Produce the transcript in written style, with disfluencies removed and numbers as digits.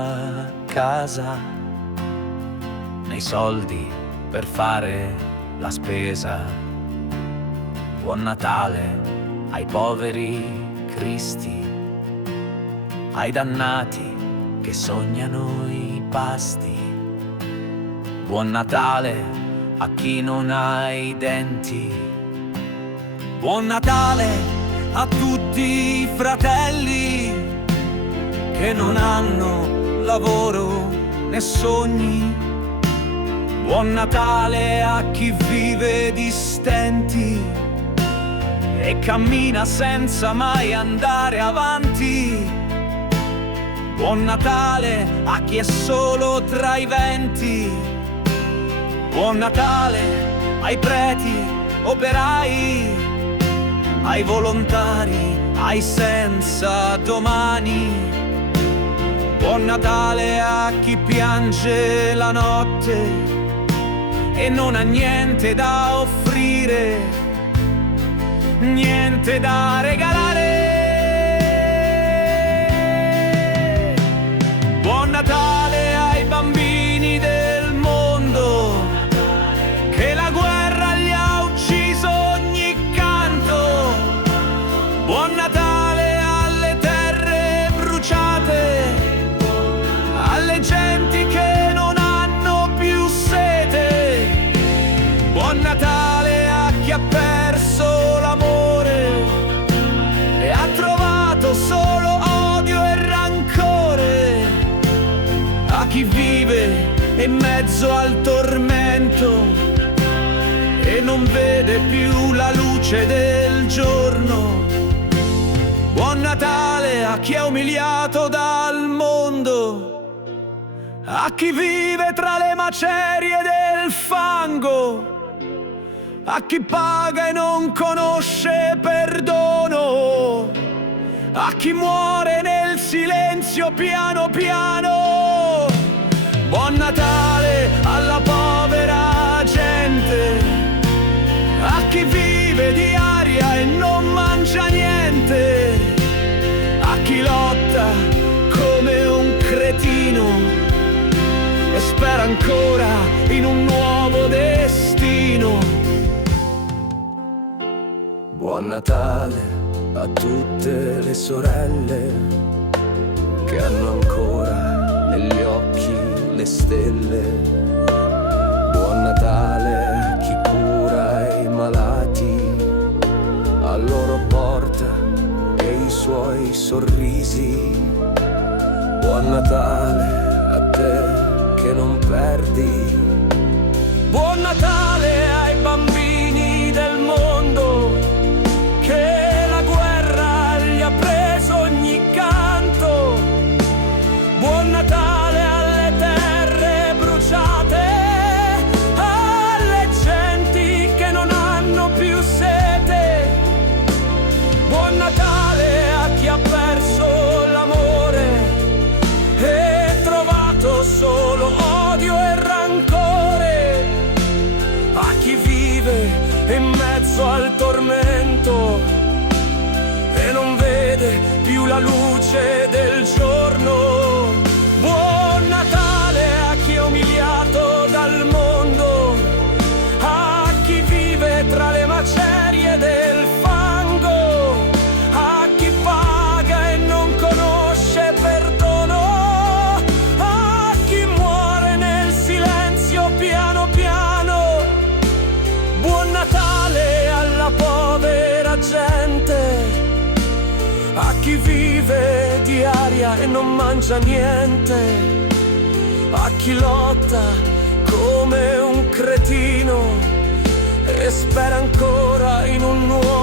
nella casa, nei soldi per fare la spesa. Buon Natale ai poveri cristi, ai dannati che sognano i pasti. Buon Natale a chi non ha i denti. Buon Natale a tutti i fratelli che non hanno lavoro né sogni. Buon Natale a chi vive di stenti e cammina senza mai andare avanti. Buon Natale a chi è solo tra i venti. Buon Natale ai preti, operai, ai volontari, ai senza domani. Buon Natale a chi piange la notte e non ha niente da offrire, niente da regalare. Buon Natale ai bambini del mondo, che la guerra gli ha ucciso ogni canto. Buon Natale alle terre bruciate, alle genti che non hanno più sete. Buon Natale a chi ha perso l'amore e ha trovato solo odio e rancore. A chi vive in mezzo al tormento e non vede più la luce del giorno. Buon Natale a chi è umiliato dal mondo, a chi vive tra le macerie del fango, a chi paga e non conosce perdono, a chi muore nel silenzio piano piano. Buon Natale alla povera gente, a chi vive di aria e non mangia niente, a chi lotta come un cretino e spera ancora in un nuovo destino. Buon Natale a tutte le sorelle che hanno ancora negli occhi le stelle. Buon Natale a chi cura i malati, a loro porta e i suoi sorrisi. Buon Natale a te che non perdi. Buon Natale ai bambini del mondo, che la guerra gli ha preso ogni canto. Buon Natale alle terre bruciate, alle genti che non hanno più sete. Buon Natale a chi ha perso l'amore e trovato solo odio e rancore. A chi vive in mezzo al tormento e non vede più la luce del giorno. Buon Natale a chi è umiliato dal mondo, a chi vive tra le macerie del fango, a chi paga e non conosce perdono, a chi muore nel silenzio piano piano. Buon Natale alla povera gente, a chi vive di aria e non mangia niente, a chi lotta come un cretino e spera ancora in un nuovo